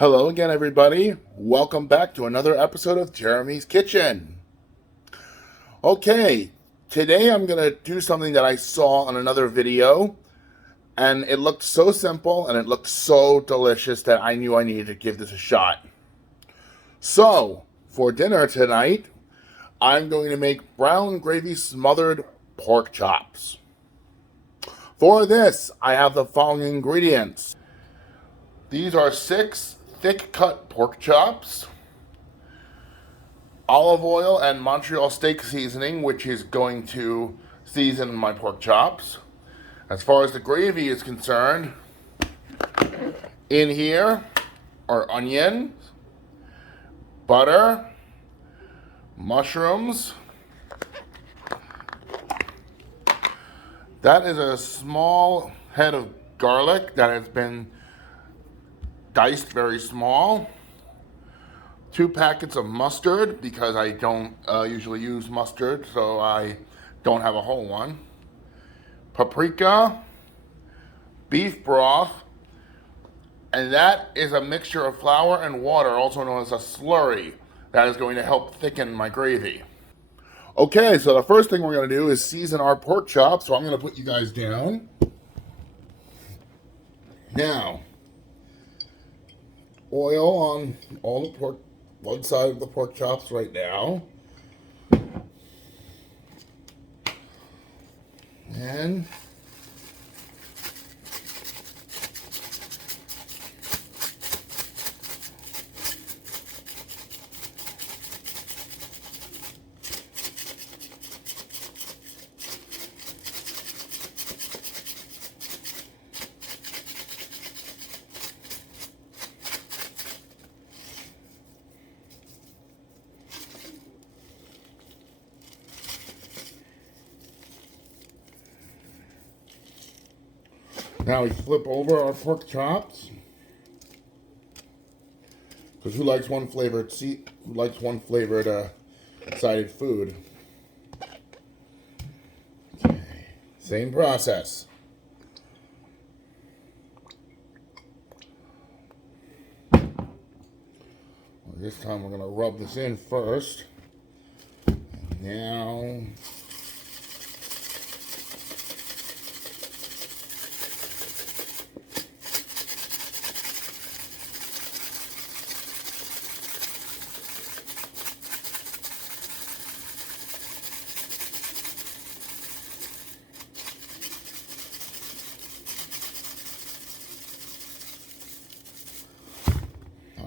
Hello again, everybody. Welcome back to another episode of Jeremy's Kitchen. Okay, today I'm going to do something that I saw on another video, and it looked so simple and it looked so delicious that I knew I needed to give this a shot. So, for dinner tonight, I'm going to make brown gravy smothered pork chops. For this, I have the following ingredients. These are 6 thick cut pork chops, olive oil and Montreal steak seasoning, which is going to season my pork chops. As far as the gravy is concerned, in here are onions, butter, mushrooms. That is a small head of garlic that has been diced very small. 2 packets of mustard, because I don't usually use mustard, so I don't have a whole one. Paprika, beef broth, and that is a mixture of flour and water, also known as a slurry, that is going to help thicken my gravy. Okay, so the first thing we're going to do is season our pork chops, so I'm going to put you guys down. Now, oil on all the pork, one side of the pork chops right now. And now we flip over our pork chops, because who likes one flavored sided food? Okay. Same process. This time we're going to rub this in first. And now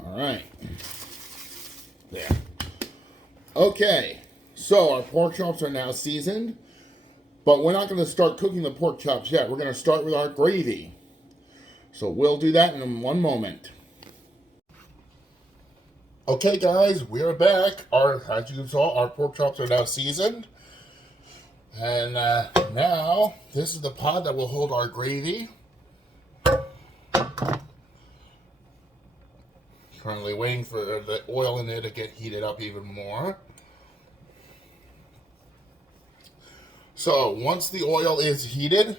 Alright, there. Okay, so our pork chops are now seasoned, but we're not going to start cooking the pork chops yet. We're going to start with our gravy. So we'll do that in one moment. Okay guys, we're back. As you saw, our pork chops are now seasoned. And now, this is the pot that will hold our gravy. Currently waiting for the oil in there to get heated up even more. So once the oil is heated,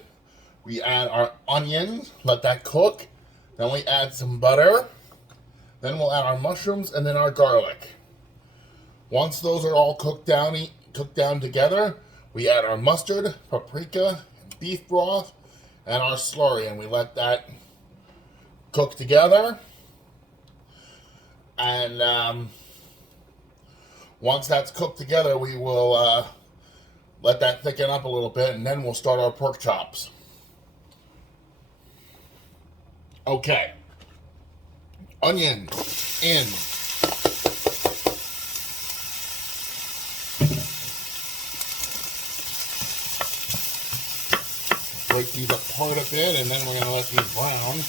we add our onions, let that cook. Then we add some butter. Then we'll add our mushrooms and then our garlic. Once those are all cooked down together, we add our mustard, paprika, beef broth, and our slurry, and we let that cook together. And once that's cooked together, we will let that thicken up a little bit, and then we'll start our pork chops. Okay. Onion in. Break these apart a bit, and then we're going to let these brown.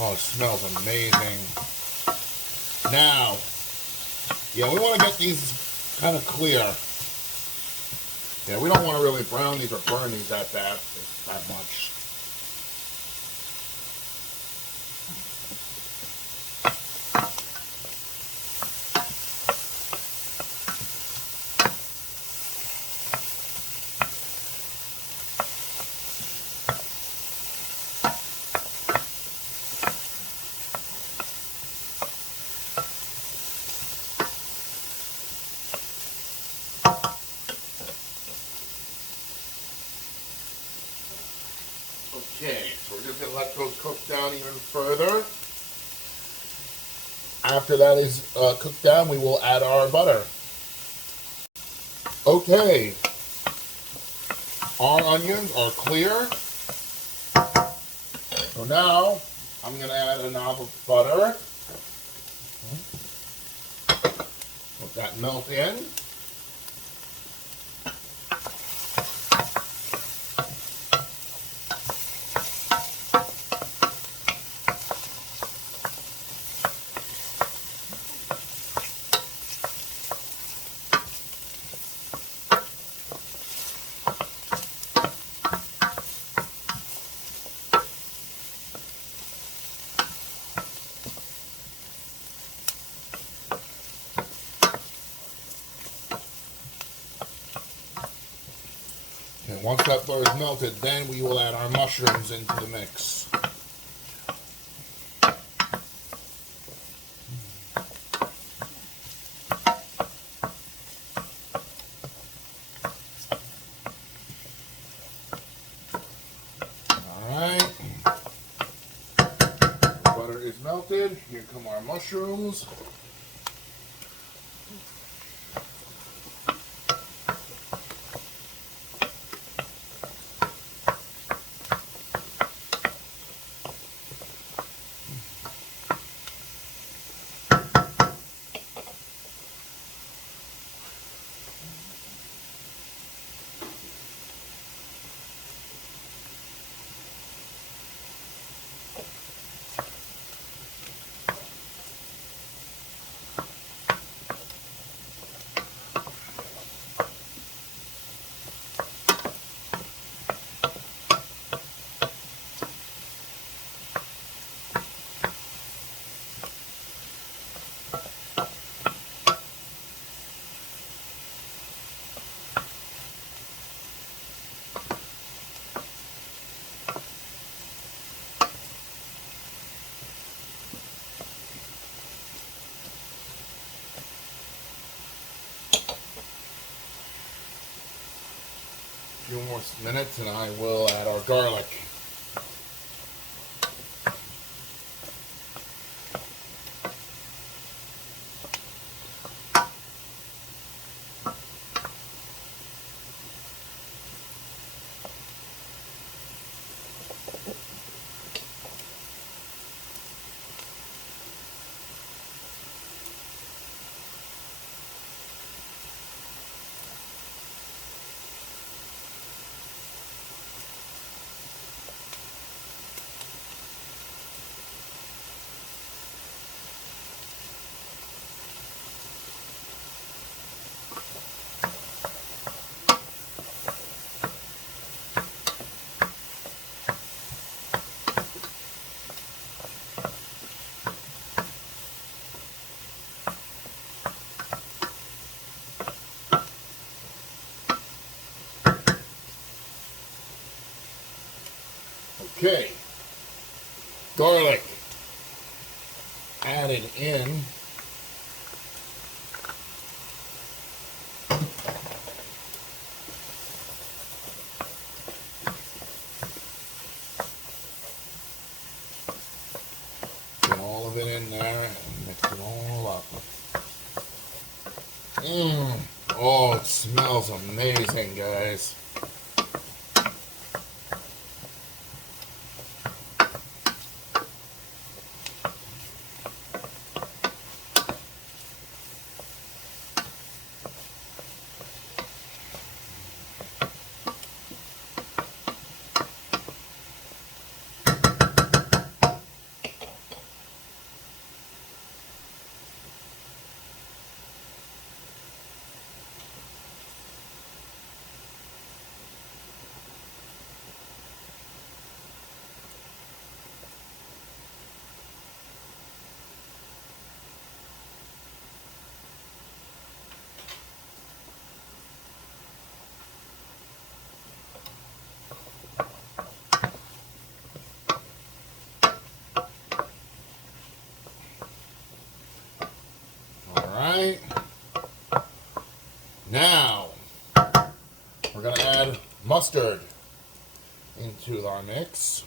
Oh, it smells amazing. Now, yeah, we want to get these kind of clear. Yeah, we don't want to really brown these or burn these that much. Okay, so we're just going to let those cook down even further. After that is cooked down, we will add our butter. Okay, our onions are clear. So now I'm going to add a knob of butter. Let that melt in. And once that butter is melted, then we will add our mushrooms into the mix. Alright. Butter is melted. Here come our mushrooms. A few more minutes and I will add our garlic. Okay, garlic added in. Get all of it in there and mix it all up. Oh, it smells amazing, guys. Now, we're going to add mustard into our mix.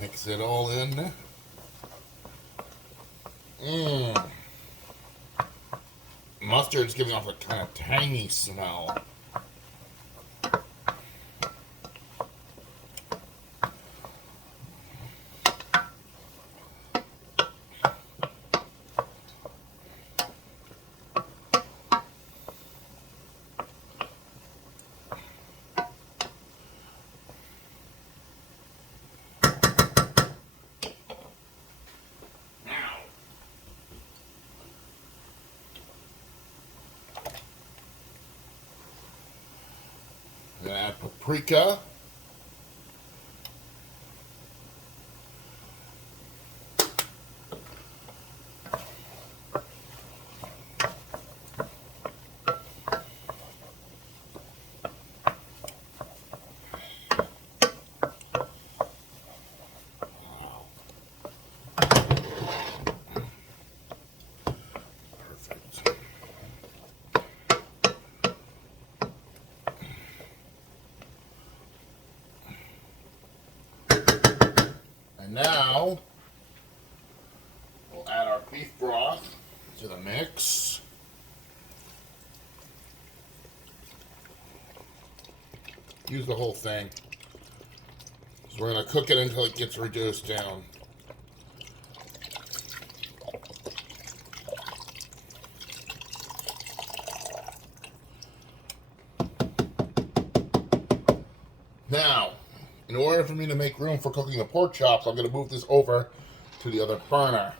Mix it all in. Mustard's giving off a kind of tangy smell. I'm going to add paprika. Perfect. And now, we'll add our beef broth to the mix. Use the whole thing. So we're going to cook it until it gets reduced down. Now, in order for me to make room for cooking the pork chops, I'm going to move this over to the other burner.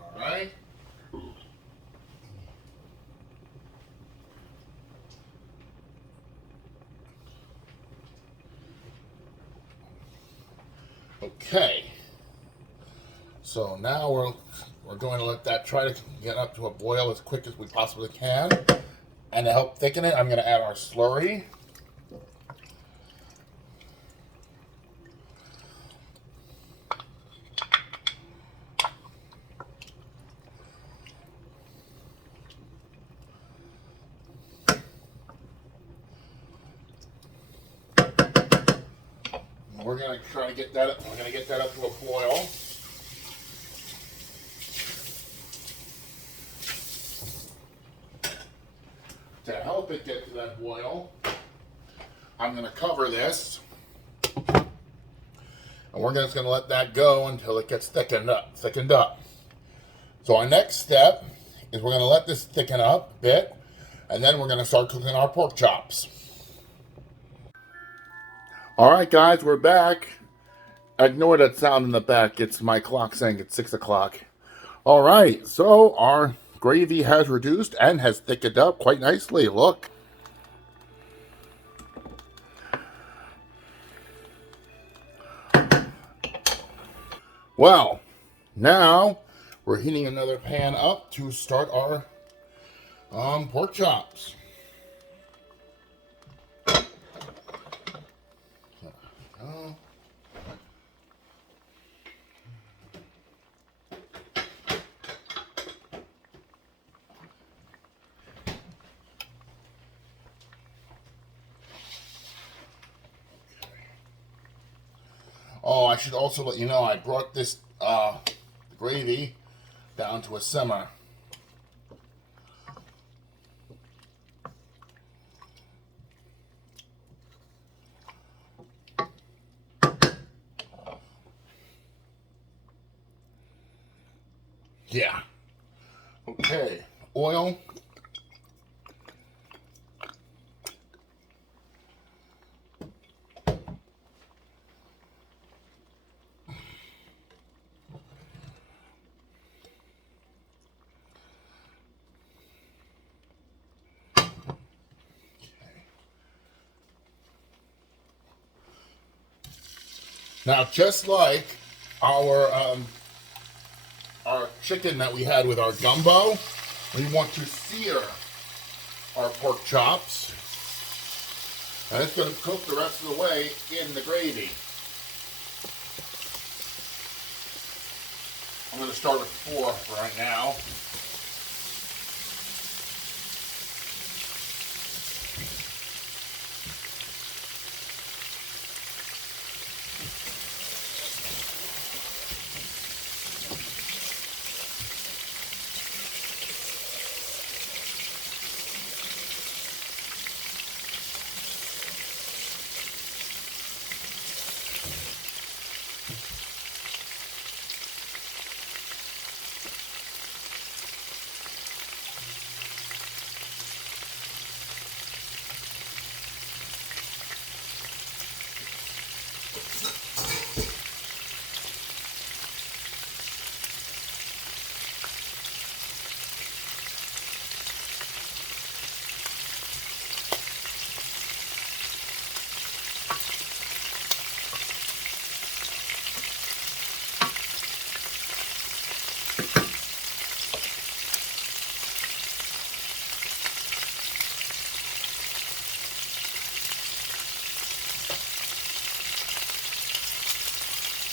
All right. Okay. So now we're going to let that try to get up to a boil as quick as we possibly can. And to help thicken it, I'm going to add our slurry. We're going to try to get that up. We're going to get that up to a boil. To help it get to that boil, I'm going to cover this, and we're just going to let that go until it gets thickened up. So our next step is we're going to let this thicken up a bit, and then we're going to start cooking our pork chops. All right, guys, we're back. Ignore that sound in the back. It's my clock saying it's 6 o'clock. All right, so our gravy has reduced and has thickened up quite nicely. Look. Well, now we're heating another pan up to start our pork chops. Oh, I should also let you know I brought this gravy down to a simmer. Yeah. Okay. Oil. Now, just like our chicken that we had with our gumbo, we want to sear our pork chops. And it's going to cook the rest of the way in the gravy. I'm going to start with 4 right now.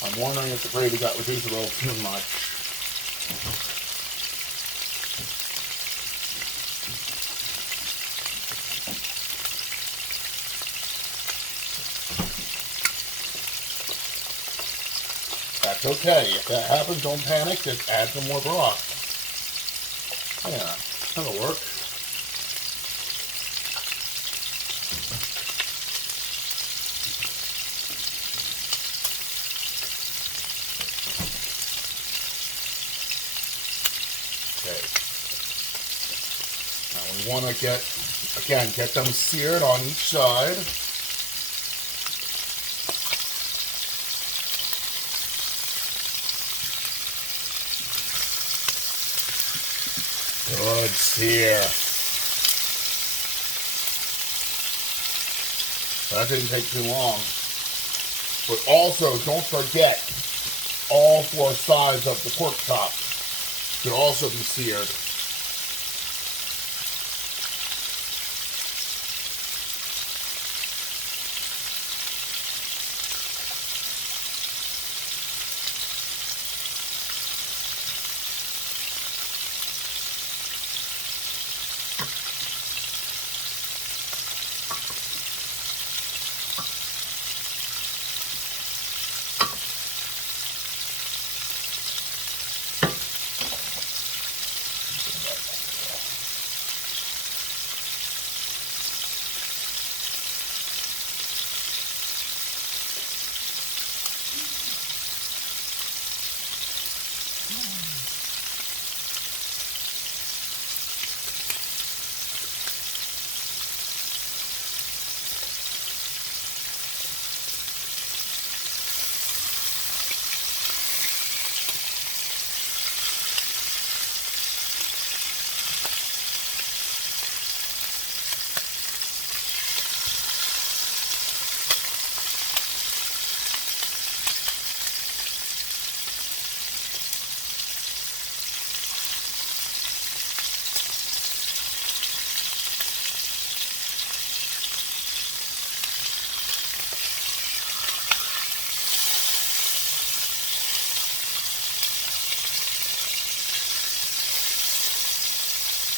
I'm wondering if the gravy got reduced a little too much. That's okay. If that happens, don't panic. Just add some more broth. Yeah, that'll work. Okay. Now we want to get them seared on each side. Good sear. That didn't take too long. But also, don't forget, all 4 sides of the pork chop should also be seared.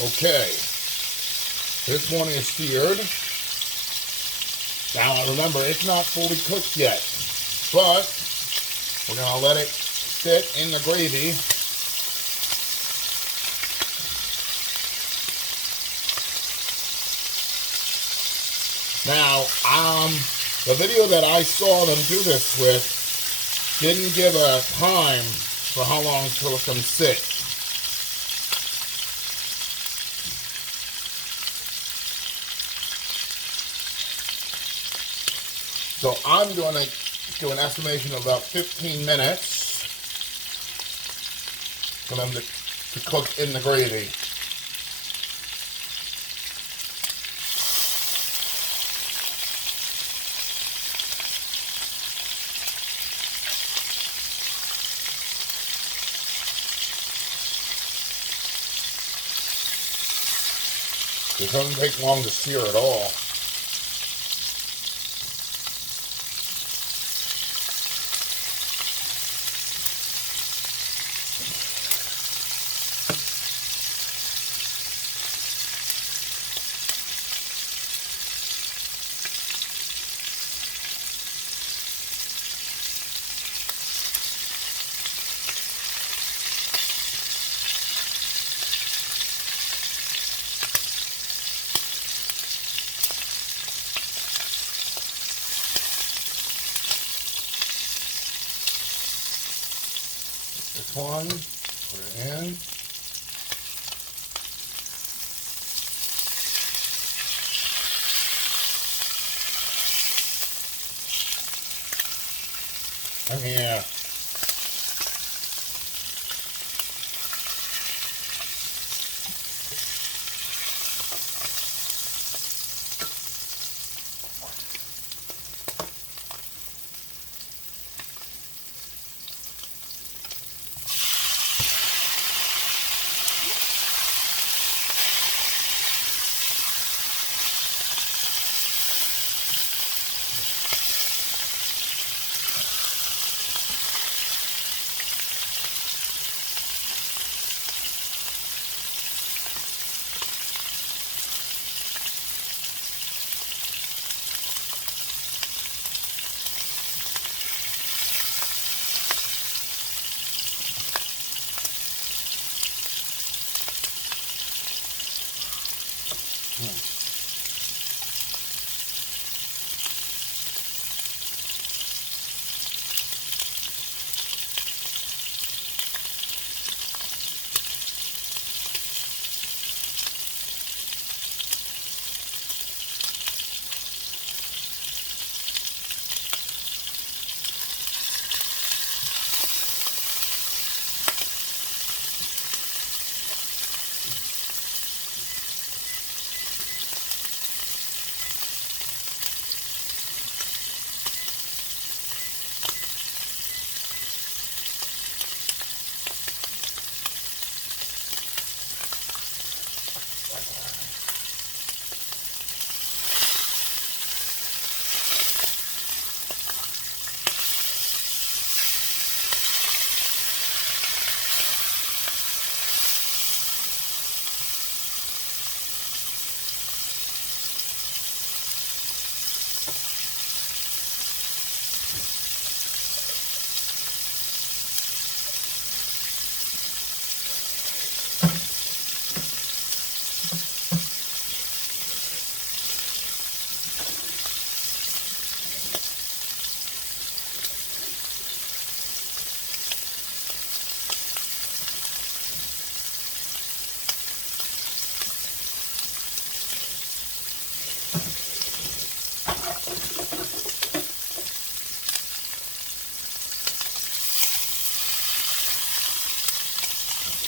Okay, this one is seared. Now remember, it's not fully cooked yet, but we're going to let it sit in the gravy. Now, the video that I saw them do this with didn't give a time for how long to let them sit. So I'm going to do an estimation of about 15 minutes for them to cook in the gravy. It doesn't take long to sear at all. This one, put it in. Come here.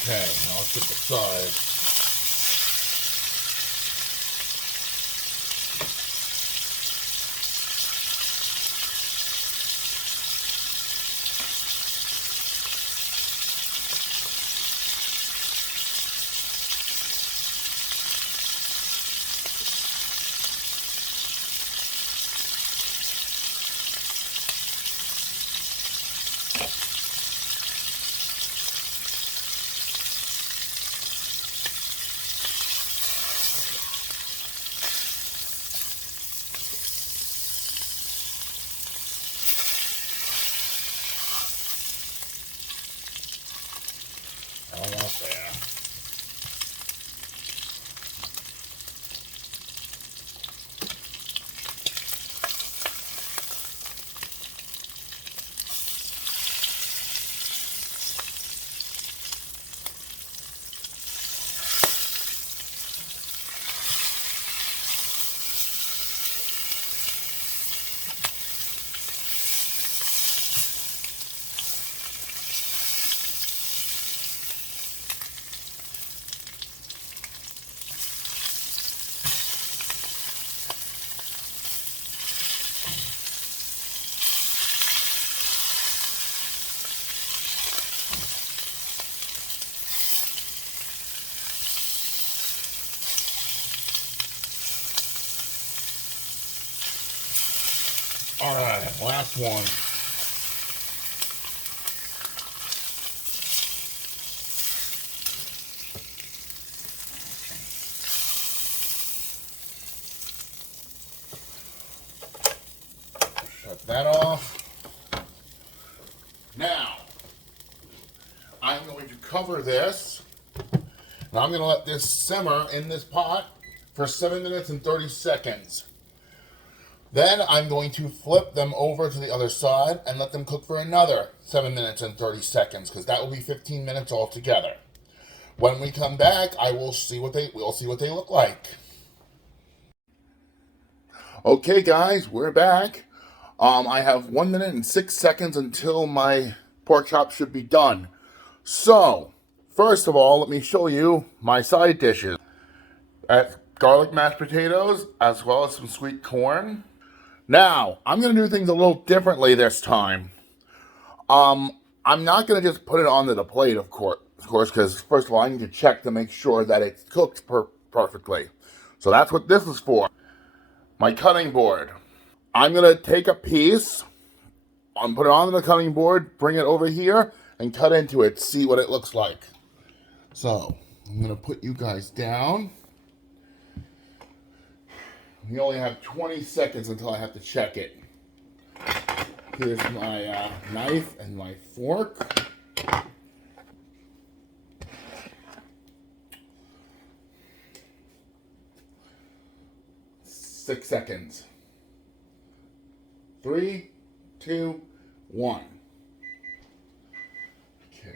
Okay, now let's get the sides. All right, last one. Shut that off. Now, I'm going to cover this. Now I'm going to let this simmer in this pot for 7 minutes and 30 seconds. Then I'm going to flip them over to the other side and let them cook for another 7 minutes and 30 seconds, because that will be 15 minutes altogether. When we come back, we'll see what they look like. Okay, guys, we're back. I have 1 minute and 6 seconds until my pork chop should be done. So, first of all, let me show you my side dishes. Garlic mashed potatoes, as well as some sweet corn. Now, I'm going to do things a little differently this time. I'm not going to just put it onto the plate, of course, because first of all, I need to check to make sure that it's cooked perfectly. So that's what this is for. My cutting board. I'm going to take a piece, put it on the cutting board, bring it over here, and cut into it, see what it looks like. So, I'm going to put you guys down. We only have 20 seconds until I have to check it. Here's my knife and my fork. Six seconds. 3, 2, 1. Okay.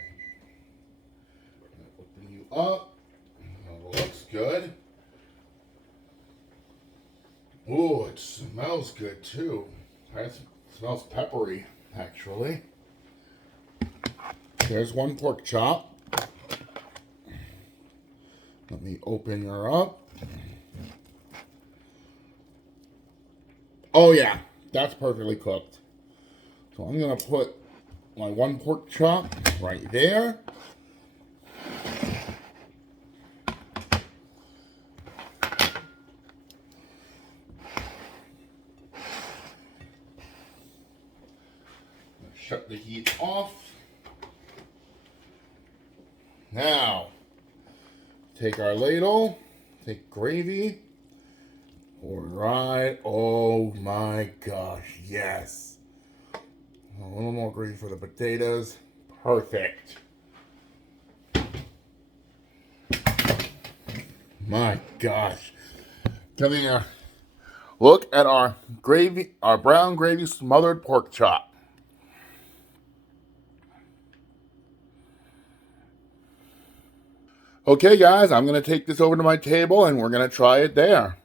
Open you up. Oh, looks good. Ooh, it smells good too. It smells peppery, actually. There's one pork chop. Let me open her up. Oh yeah, that's perfectly cooked. So I'm gonna put my one pork chop right there. Shut the heat off. Now, take our ladle, take gravy, pour it right. Oh my gosh, yes. A little more gravy for the potatoes. Perfect. My gosh. Come here. Look at our gravy, our brown gravy smothered pork chop. Okay, guys, I'm going to take this over to my table and we're going to try it there.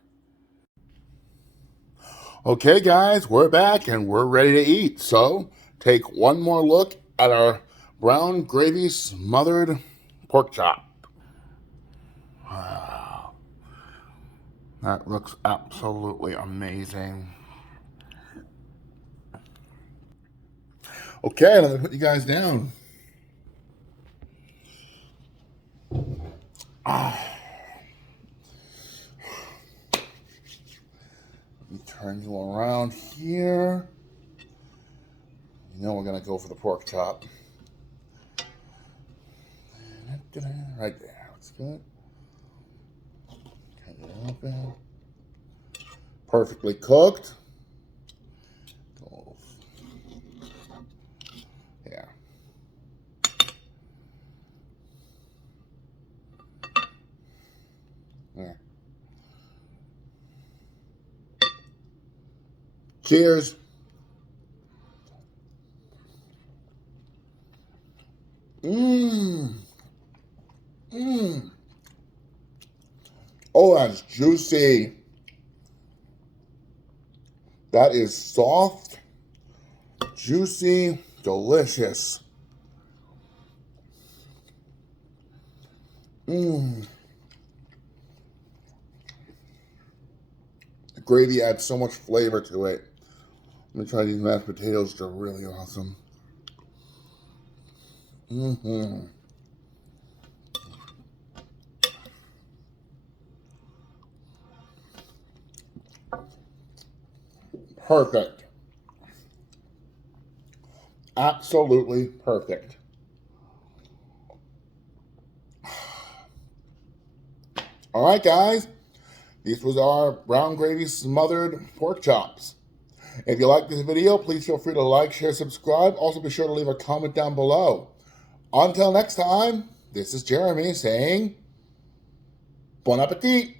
Okay, guys, we're back and we're ready to eat. So, take one more look at our brown gravy smothered pork chop. Wow. That looks absolutely amazing. Okay, let me put you guys down. Let me turn you around here. You know we're gonna go for the pork chop. Right there, that's good. Cut it open. Perfectly cooked. Yeah. There. Cheers. Mmm. Mmm. Oh, that's juicy. That is soft, juicy, delicious. Mmm. The gravy adds so much flavor to it. Let me try these mashed potatoes. They're really awesome. Mm-hmm. Perfect. Absolutely perfect. All right, guys. This was our brown gravy smothered pork chops. If you like this video, please feel free to like, share, subscribe. Also, be sure to leave a comment down below. Until next time, this is Jeremy saying, Bon appetit!